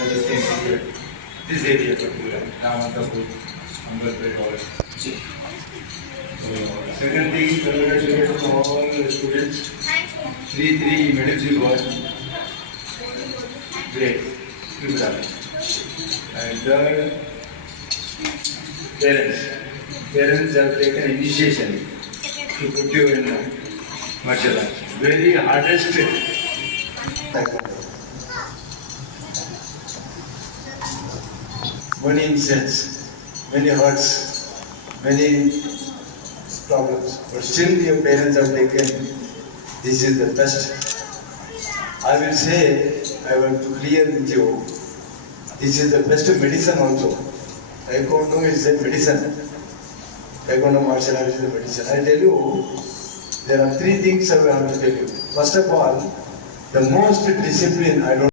all the same period. This area particular, Ramantapur, Ambalpur College. Second thing, congratulations to all the students. 3 medals you got. Great. Good job. And third, parents. Parents have taken initiation to put you in martial arts. Very hardest. Many incidents, many hurts, many problems, but still your parents have taken. This is the best. I will say, I want to clear with you. This is the best medicine also. Taekwondo is a medicine. Taekwondo martial arts is a medicine. I tell you, there are 3 things I want to tell you. First of all, the most discipline, I don't